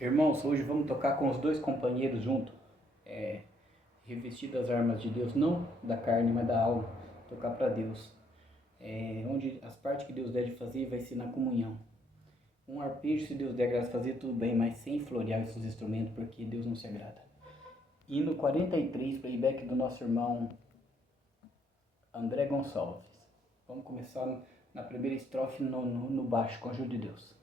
Irmãos, hoje vamos tocar com os dois companheiros juntos, revestidos das armas de Deus, não da carne, mas da alma, tocar para Deus. Onde as partes que Deus der de fazer vai ser na comunhão. Um arpejo, se Deus der graça de fazer, tudo bem, mas sem florear esses instrumentos, porque Deus não se agrada. Hino 43, playback do nosso irmão André Gonçalves. Vamos começar na primeira estrofe no baixo, com a ajuda de Deus.